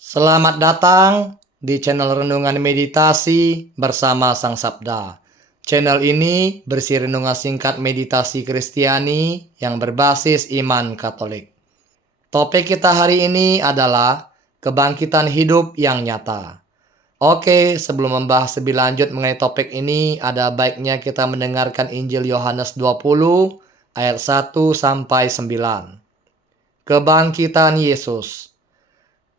Selamat datang di channel Renungan Meditasi bersama Sang Sabda. Channel ini berisi renungan singkat meditasi Kristiani yang berbasis iman Katolik. Topik kita hari ini adalah kebangkitan hidup yang nyata. Oke, sebelum membahas lebih lanjut mengenai topik ini, ada baiknya kita mendengarkan Injil Yohanes 20 ayat 1 sampai 9. Kebangkitan Yesus.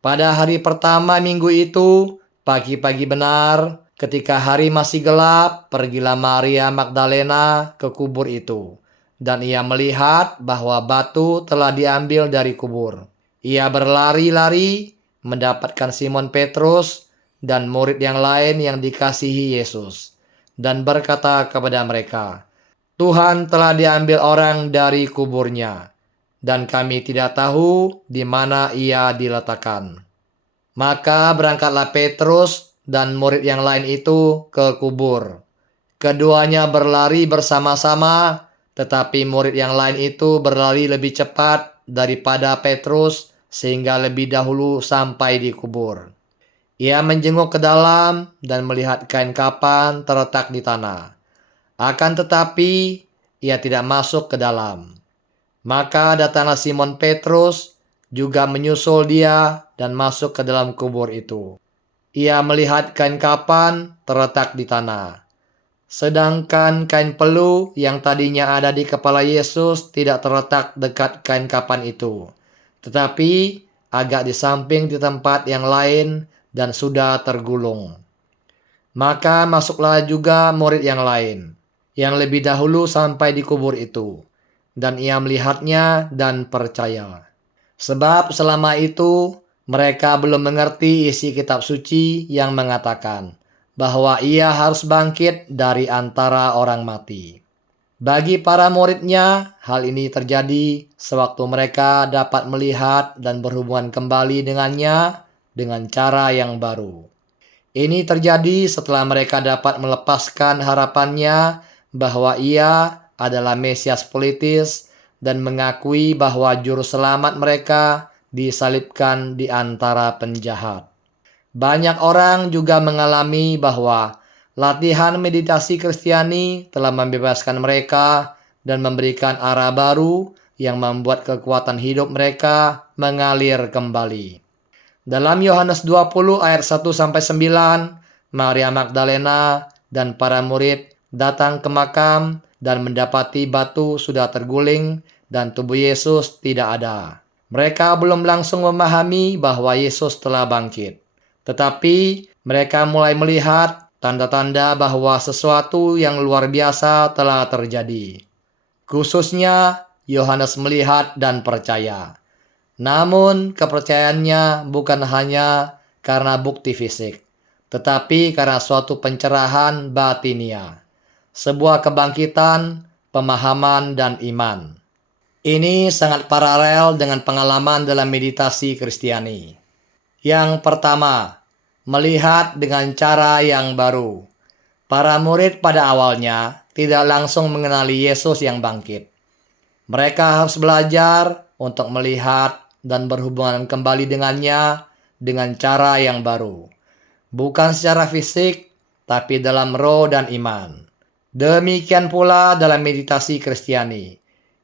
Pada hari pertama minggu itu, pagi-pagi benar, ketika hari masih gelap, pergilah Maria Magdalena ke kubur itu. Dan ia melihat bahwa batu telah diambil dari kubur. Ia berlari-lari, mendapatkan Simon Petrus dan murid yang lain yang dikasihi Yesus. Dan berkata kepada mereka, "Tuhan telah diambil orang dari kuburnya, dan kami tidak tahu di mana ia diletakkan." Maka berangkatlah Petrus dan murid yang lain itu ke kubur. Keduanya berlari bersama-sama, tetapi murid yang lain itu berlari lebih cepat daripada Petrus sehingga lebih dahulu sampai di kubur. Ia menjenguk ke dalam dan melihat kain kapan terletak di tanah. Akan tetapi ia tidak masuk ke dalam. Maka datanglah Simon Petrus juga menyusul dia dan masuk ke dalam kubur itu. Ia melihat kain kapan terletak di tanah. Sedangkan kain pelu yang tadinya ada di kepala Yesus tidak terletak dekat kain kapan itu, tetapi agak di samping di tempat yang lain dan sudah tergulung. Maka masuklah juga murid yang lain, yang lebih dahulu sampai di kubur itu, dan ia melihatnya dan percaya. Sebab selama itu mereka belum mengerti isi kitab suci yang mengatakan bahwa ia harus bangkit dari antara orang mati. Bagi para muridnya, hal ini terjadi sewaktu mereka dapat melihat dan berhubungan kembali dengannya dengan cara yang baru. Ini terjadi setelah mereka dapat melepaskan harapannya bahwa ia adalah Mesias politis dan mengakui bahwa juru selamat mereka disalibkan di antara penjahat. Banyak orang juga mengalami bahwa latihan meditasi Kristiani telah membebaskan mereka dan memberikan arah baru yang membuat kekuatan hidup mereka mengalir kembali. Dalam Yohanes 20 ayat 1-9, Maria Magdalena dan para murid datang ke makam dan mendapati batu sudah terguling dan tubuh Yesus tidak ada. Mereka belum langsung memahami bahwa Yesus telah bangkit. Tetapi mereka mulai melihat tanda-tanda bahwa sesuatu yang luar biasa telah terjadi. Khususnya Yohanes melihat dan percaya. Namun kepercayaannya bukan hanya karena bukti fisik, tetapi karena suatu pencerahan batinia. Sebuah kebangkitan, pemahaman, dan iman. Ini sangat paralel dengan pengalaman dalam meditasi Kristiani. Yang pertama, melihat dengan cara yang baru. Para murid pada awalnya tidak langsung mengenali Yesus yang bangkit. Mereka harus belajar untuk melihat dan berhubungan kembali dengannya dengan cara yang baru. Bukan secara fisik, tapi dalam roh dan iman. Demikian pula dalam meditasi Kristiani.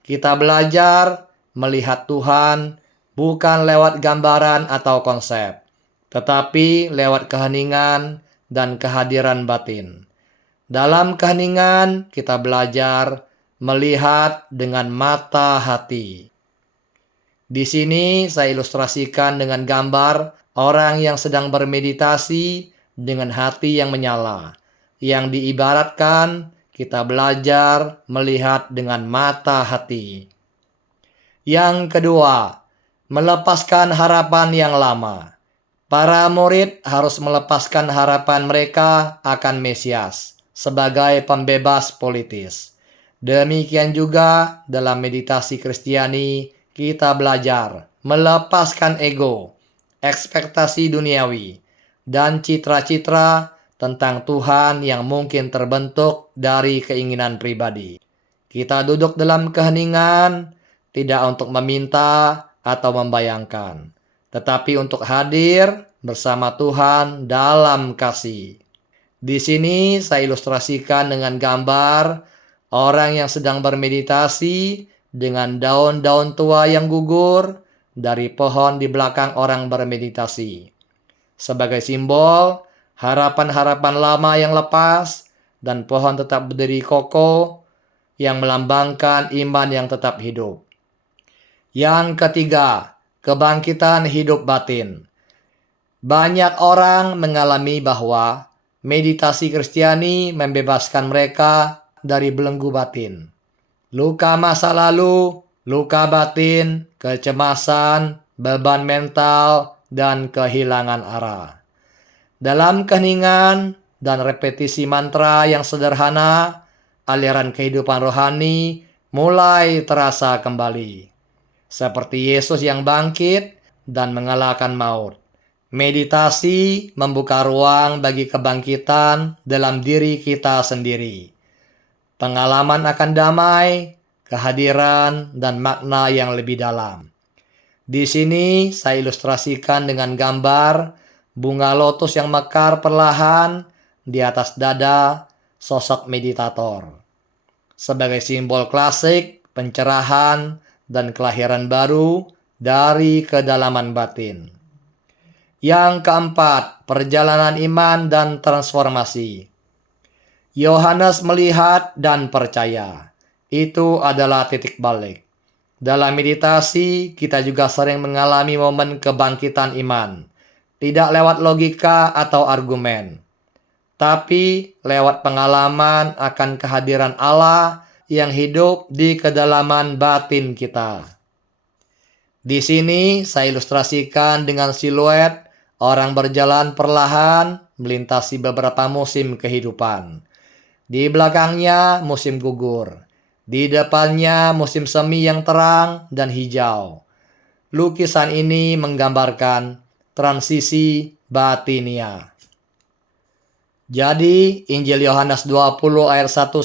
Kita belajar melihat Tuhan bukan lewat gambaran atau konsep, tetapi lewat keheningan dan kehadiran batin. Dalam keheningan kita belajar melihat dengan mata hati. Di sini saya ilustrasikan dengan gambar orang yang sedang bermeditasi dengan hati yang menyala, yang diibaratkan kita belajar melihat dengan mata hati. Yang kedua, melepaskan harapan yang lama. Para murid harus melepaskan harapan mereka akan Mesias sebagai pembebas politis. Demikian juga dalam meditasi Kristiani kita belajar melepaskan ego, ekspektasi duniawi, dan citra-citra tentang Tuhan yang mungkin terbentuk dari keinginan pribadi. Kita duduk dalam keheningan, tidak untuk meminta atau membayangkan, tetapi untuk hadir bersama Tuhan dalam kasih. Di sini saya ilustrasikan dengan gambar orang yang sedang bermeditasi dengan daun-daun tua yang gugur dari pohon di belakang orang bermeditasi. Sebagai simbol harapan-harapan lama yang lepas dan pohon tetap berdiri kokoh yang melambangkan iman yang tetap hidup. Yang ketiga, kebangkitan hidup batin. Banyak orang mengalami bahwa meditasi Kristiani membebaskan mereka dari belenggu batin. Luka masa lalu, luka batin, kecemasan, beban mental, dan kehilangan arah. Dalam keheningan dan repetisi mantra yang sederhana, aliran kehidupan rohani mulai terasa kembali. Seperti Yesus yang bangkit dan mengalahkan maut. Meditasi membuka ruang bagi kebangkitan dalam diri kita sendiri. Pengalaman akan damai, kehadiran, dan makna yang lebih dalam. Di sini saya ilustrasikan dengan gambar bunga lotus yang mekar perlahan di atas dada sosok meditator. Sebagai simbol klasik, pencerahan, dan kelahiran baru dari kedalaman batin. Yang keempat, perjalanan iman dan transformasi. Yohanes melihat dan percaya. Itu adalah titik balik. Dalam meditasi, kita juga sering mengalami momen kebangkitan iman. Tidak lewat logika atau argumen, tapi lewat pengalaman akan kehadiran Allah yang hidup di kedalaman batin kita. Di sini saya ilustrasikan dengan siluet orang berjalan perlahan melintasi beberapa musim kehidupan. Di belakangnya musim gugur. Di depannya musim semi yang terang dan hijau. Lukisan ini menggambarkan transisi batinia. Jadi Injil Yohanes 20 ayat 1-9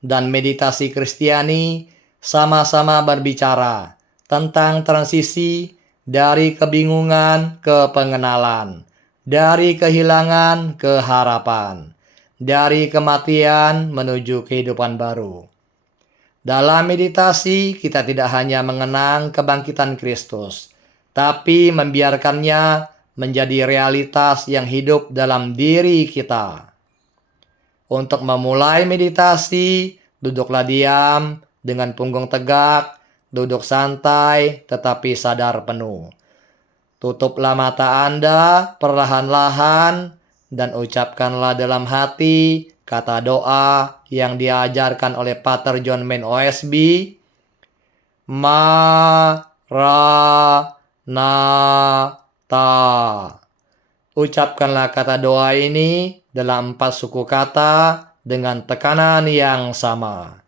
dan meditasi Kristiani sama-sama berbicara tentang transisi dari kebingungan ke pengenalan, dari kehilangan ke harapan, dari kematian menuju kehidupan baru. Dalam meditasi, kita tidak hanya mengenang kebangkitan Kristus, tapi membiarkannya menjadi realitas yang hidup dalam diri kita. Untuk memulai meditasi, duduklah diam dengan punggung tegak, duduk santai tetapi sadar penuh. Tutuplah mata Anda perlahan-lahan dan ucapkanlah dalam hati kata doa yang diajarkan oleh Pater John Main OSB. Maranatha. Ucapkanlah kata doa ini dalam 4 suku kata dengan tekanan yang sama.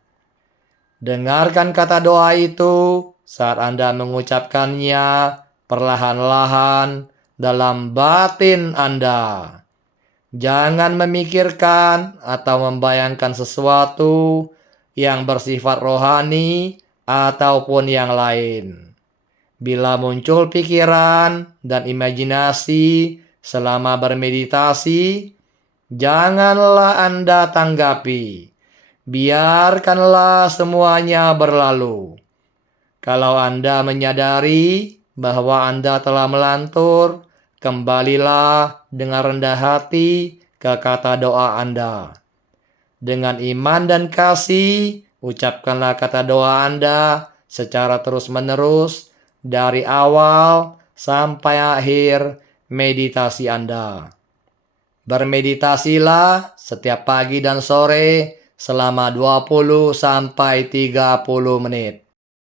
Dengarkan kata doa itu saat Anda mengucapkannya perlahan-lahan dalam batin Anda. Jangan memikirkan atau membayangkan sesuatu yang bersifat rohani ataupun yang lain. Bila muncul pikiran dan imajinasi selama bermeditasi, janganlah Anda tanggapi. Biarkanlah semuanya berlalu. Kalau Anda menyadari bahwa Anda telah melantur, kembalilah dengan rendah hati ke kata doa Anda. Dengan iman dan kasih, ucapkanlah kata doa Anda secara terus-menerus dari awal sampai akhir meditasi Anda. Bermeditasilah setiap pagi dan sore selama 20-30 menit.